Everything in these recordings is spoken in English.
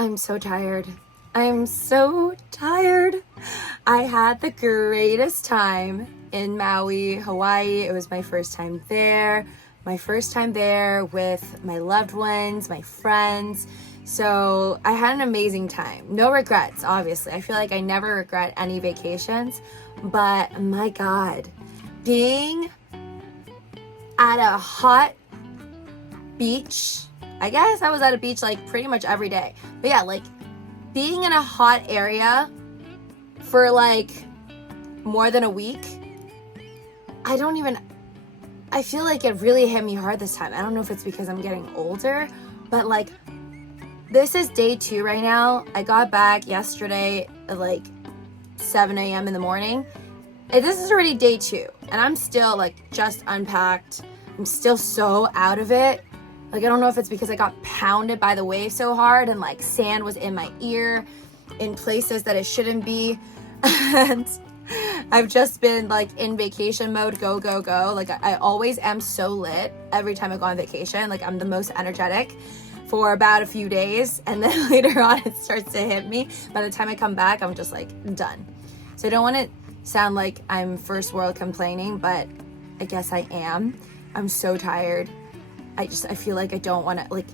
I'm so tired. I'm so tired. I had the greatest time in Maui, Hawaii. It was my first time there. My first time there with my loved ones, my friends. So I had an amazing time. No regrets, obviously. I feel like I never regret any vacations. But my God, being at a hot beach, I guess I was at a beach like pretty much every day. But yeah, like being in a hot area for like more than a week, I feel like it really hit me hard this time. I don't know if it's because I'm getting older, but like this is day 2 right now. I got back yesterday at like 7 a.m. in the morning. And this is already day 2 and I'm still like just unpacked. I'm still so out of it. Like, I don't know if it's because I got pounded by the wave so hard and like sand was in my ear in places that it shouldn't be. And I've just been like in vacation mode, go, go, go. Like I always am so lit every time I go on vacation. Like I'm the most energetic for about a few days. And then later on it starts to hit me. By the time I come back, I'm just like done. So I don't want to sound like I'm first world complaining, but I guess I am. I'm so tired. I feel like I don't want to, like,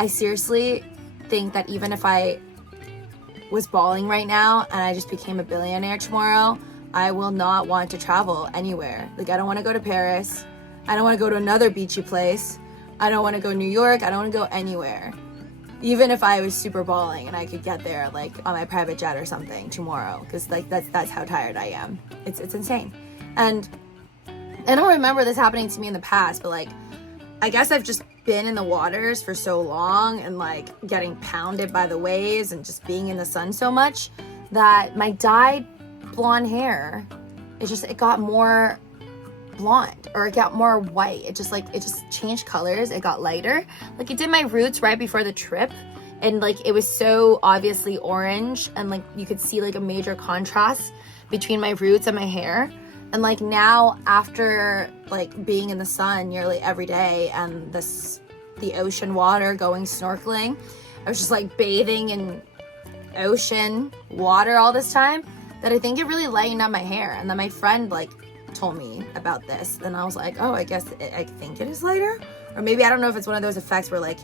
I seriously think that even if I was balling right now and I just became a billionaire tomorrow, I will not want to travel anywhere. Like, I don't want to go to Paris. I don't want to go to another beachy place. I don't want to go to New York. I don't want to go anywhere. Even if I was super balling and I could get there, like, on my private jet or something tomorrow. Because, like, that's how tired I am. It's insane. And I don't remember this happening to me in the past, but, like, I guess I've just been in the waters for so long and like getting pounded by the waves and just being in the sun so much that my dyed blonde hair, it got more blonde or it got more white. It just changed colors. It got lighter. Like it did my roots right before the trip and like it was so obviously orange and like you could see like a major contrast between my roots and my hair. And like now after like being in the sun nearly every day and the ocean water, going snorkeling, I was just like bathing in ocean water all this time that I think it really lightened up my hair. And then my friend like told me about this and I was like, oh, I guess I think it is lighter. Or maybe I don't know if it's one of those effects where like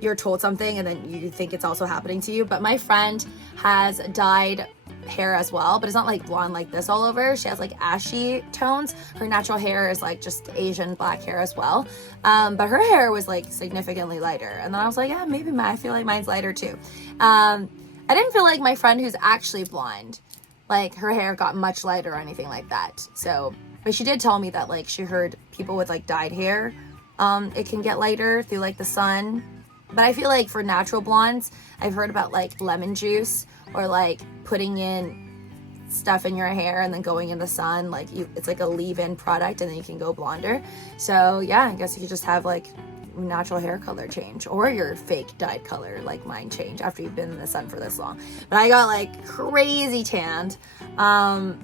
you're told something and then you think it's also happening to you. But my friend has dyed hair as well, but it's not like blonde like this all over. She has like ashy tones. Her natural hair is like just Asian black hair as well, but her hair was like significantly lighter. And then I was like, yeah, maybe I feel like mine's lighter too. I didn't feel like my friend who's actually blonde, like her hair got much lighter or anything like that. So, but she did tell me that like she heard people with like dyed hair, it can get lighter through like the sun. But I feel like for natural blondes, I've heard about like lemon juice or like putting in stuff in your hair and then going in the sun, like it's like a leave-in product and then you can go blonder. So yeah, I guess you could just have like natural hair color change or your fake dyed color like mine change after you've been in the sun for this long. But I got like crazy tanned, and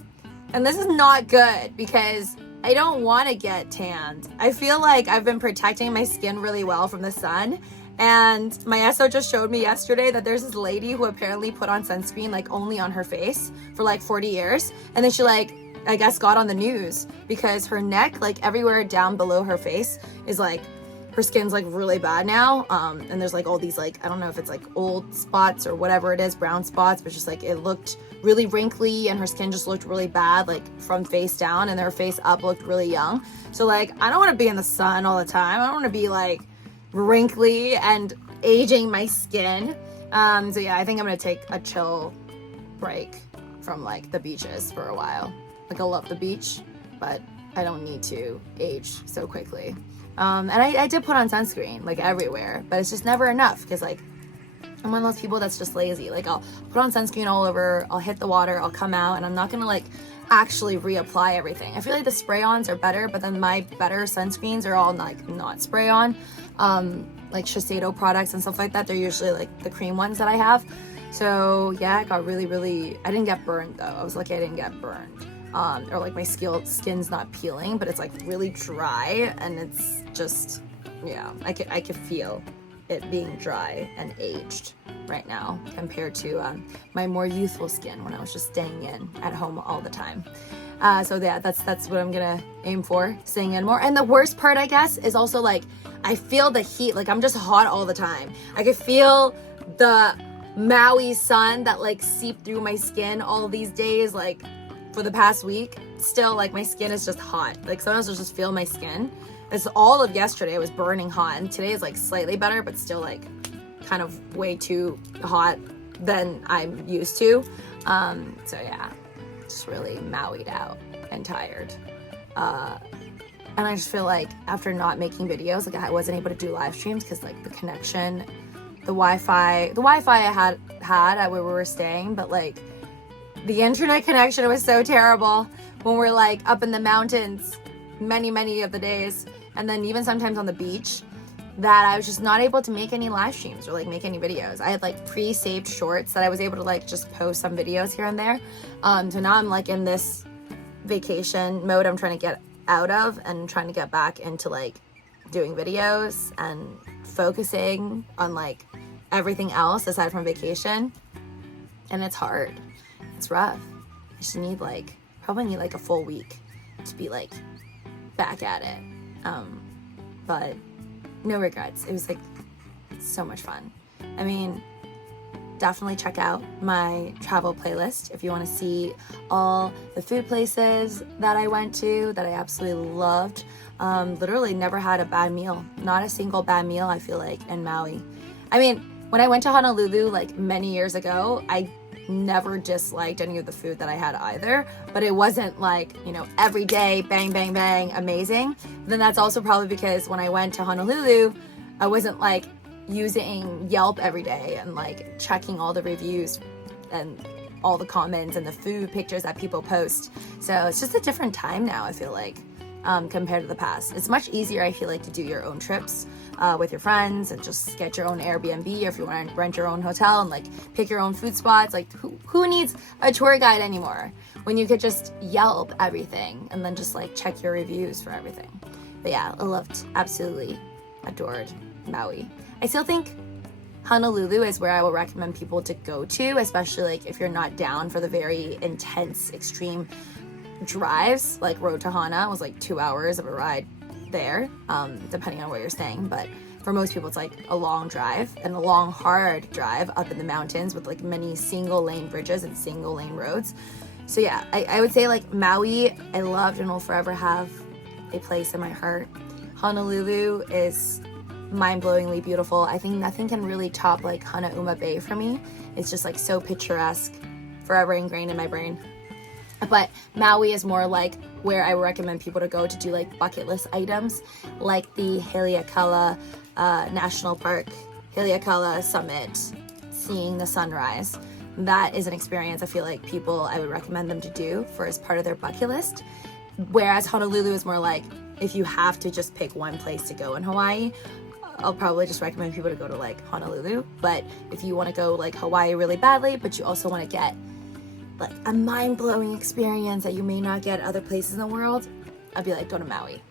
this is not good because I don't want to get tanned. I feel like I've been protecting my skin really well from the sun. And my SO just showed me yesterday that there's this lady who apparently put on sunscreen like only on her face for like 40 years. And then she like, I guess got on the news because her neck, like everywhere down below her face is like, her skin's like really bad now. And there's like all these like, I don't know if it's like old spots or whatever it is, brown spots, but just like it looked really wrinkly and her skin just looked really bad, like from face down, and her face up looked really young. So like, I don't want to be in the sun all the time. I don't want to be like wrinkly and aging my skin. So yeah, I think I'm gonna take a chill break from like the beaches for a while. Like I love the beach, but I don't need to age so quickly. And I did put on sunscreen like everywhere, but it's just never enough because like I'm one of those people that's just lazy. Like I'll put on sunscreen all over, I'll hit the water, I'll come out, and I'm not gonna like actually reapply everything. I feel like the spray-ons are better, but then my better sunscreens are all like not spray-on. Like Shiseido products and stuff like that. They're usually like the cream ones that I have. So yeah, it got really, I didn't get burned though. I was lucky I didn't get burned. Or like my skin's not peeling, but it's like really dry and it's just, yeah, I could feel it being dry and aged right now compared to my more youthful skin when I was just staying in at home all the time. So yeah, that's what I'm gonna aim for, staying in more. And the worst part, I guess, is also like I feel the heat. Like I'm just hot all the time. I could feel the Maui sun that like seeped through my skin all these days, like for the past week. Still, like my skin is just hot. Like sometimes I just feel my skin. It's all of yesterday was burning hot, and today is like slightly better, but still like kind of way too hot than I'm used to. So yeah, just really Maui'd out and tired. And I just feel like after not making videos, like I wasn't able to do live streams because like the connection, the Wi-Fi I had at where we were staying, but like the internet connection was so terrible when we're like up in the mountains many of the days, and then even sometimes on the beach, that I was just not able to make any live streams or like make any videos. I had like pre-saved shorts that I was able to like just post some videos here and there. So now I'm like in this vacation mode I'm trying to get out of and trying to get back into like doing videos and focusing on like everything else aside from vacation. And it's hard. It's rough. I just need like, probably need like a full week to be like back at it. But no regrets. It was like so much fun. I mean, definitely check out my travel playlist if you want to see all the food places that I went to that I absolutely loved. Literally never had a bad meal. Not a single bad meal, I feel like, in Maui. I mean, when I went to Honolulu like many years ago, I never disliked any of the food that I had either, but it wasn't like, you know, every day, bang, bang, bang, amazing. But then that's also probably because when I went to Honolulu, I wasn't like using Yelp every day and like checking all the reviews and all the comments and the food pictures that people post. So it's just a different time now, I feel like, compared to the past. It's much easier, I feel like, to do your own trips with your friends and just get your own Airbnb, or if you want to rent your own hotel and like pick your own food spots. Like who needs a tour guide anymore when you could just Yelp everything and then just like check your reviews for everything. But yeah, I loved, absolutely adored Maui. I still think Honolulu is where I will recommend people to go to, especially like if you're not down for the very intense, extreme drives. Like Road to Hana was like 2 hours of a ride there, depending on where you're staying. But for most people, it's like a long drive, and a long, hard drive up in the mountains with like many single lane bridges and single lane roads. So yeah, I would say like Maui, I loved and will forever have a place in my heart. Honolulu is mind-blowingly beautiful. I think nothing can really top like Hanauma Bay for me. It's just like so picturesque, forever ingrained in my brain. But Maui is more like where I would recommend people to go to do like bucket list items, like the Haleakala National Park, Haleakala Summit, seeing the sunrise. That is an experience I feel like I would recommend them to do for as part of their bucket list. Whereas Honolulu is more like, if you have to just pick one place to go in Hawaii, I'll probably just recommend people to go to like Honolulu. But if you want to go like Hawaii really badly, but you also want to get like a mind-blowing experience that you may not get other places in the world, I'd be like, go to Maui.